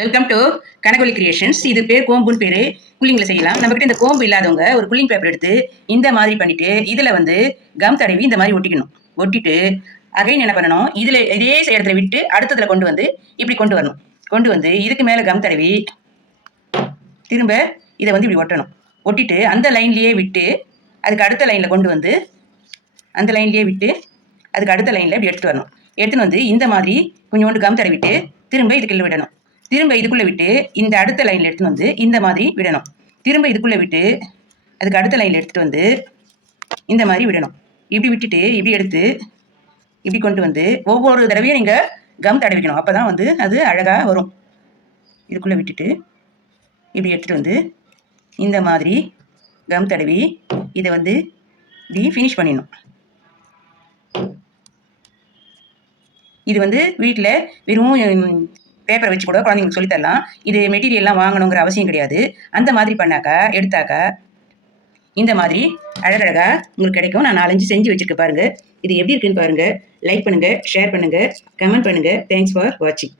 Welcome to கனகொலி creations. இது பேர் கோம்புன்னு பேர். குல்லிங்கில் செய்யலாம். நம்மக்கிட்ட இந்த கோம்பு இல்லாதவங்க ஒரு குல்லிங் பேப்பர் எடுத்து இந்த மாதிரி பண்ணிவிட்டு இதில் வந்து கம் தடவி இந்த மாதிரி ஒட்டிக்கணும். ஒட்டிட்டு அகைன் என்ன பண்ணணும், இதில் இதே இடத்துல விட்டு அடுத்ததில் கொண்டு வந்து இப்படி கொண்டு வரணும். கொண்டு வந்து இதுக்கு மேலே கம் தடவி திரும்ப இதை வந்து இப்படி ஒட்டணும். ஒட்டிட்டு அந்த லைன்லேயே விட்டு அதுக்கு அடுத்த லைனில் கொண்டு வந்து அந்த லைன்லேயே விட்டு அதுக்கு அடுத்த லைனில் இப்படி எடுத்துகிட்டு வரணும். எடுத்துன்னு வந்து இந்த மாதிரி கொஞ்சோண்டு கம் தடவிட்டு திரும்ப இதுக்குள்ளே விடணும். திரும்ப இதுக்குள்ளே விட்டு இந்த அடுத்த லைனில் எடுத்துன்னு வந்து இந்த மாதிரி விடணும். திரும்ப இதுக்குள்ளே விட்டு அதுக்கு அடுத்த லைனில் எடுத்துகிட்டு வந்து இந்த மாதிரி விடணும். இப்படி விட்டுட்டு இப்படி எடுத்து இப்படி கொண்டு வந்து ஒவ்வொரு தடவையும் நீங்கள் கம் தடவிக்கணும். அப்போ தான் வந்து அது அழகாக வரும். இதுக்குள்ளே விட்டுட்டு இப்படி எடுத்துகிட்டு வந்து இந்த மாதிரி கம் தடவி இதை வந்து இப்படி ஃபினிஷ் பண்ணிடணும். இது வந்து வீட்டில் வெறும் பேப்பரை வச்சு கூட குழந்தைங்களுக்கு சொல்லித்தரலாம். இது மெட்டீரியல்லாம் வாங்கணுங்கிற அவசியம் கிடையாது. அந்த மாதிரி பண்ணாக்கா எடுத்தாக்கா இந்த மாதிரி அழகழகாக உங்களுக்கு கிடைக்கும். நான் 4-5 செஞ்சு வச்சுருக்கேன் பாருங்கள். இது எப்படி இருக்குன்னு பாருங்கள். லைக் பண்ணுங்கள், ஷேர் பண்ணுங்கள், கமெண்ட் பண்ணுங்கள். தேங்க்ஸ் ஃபார் வாட்சிங்.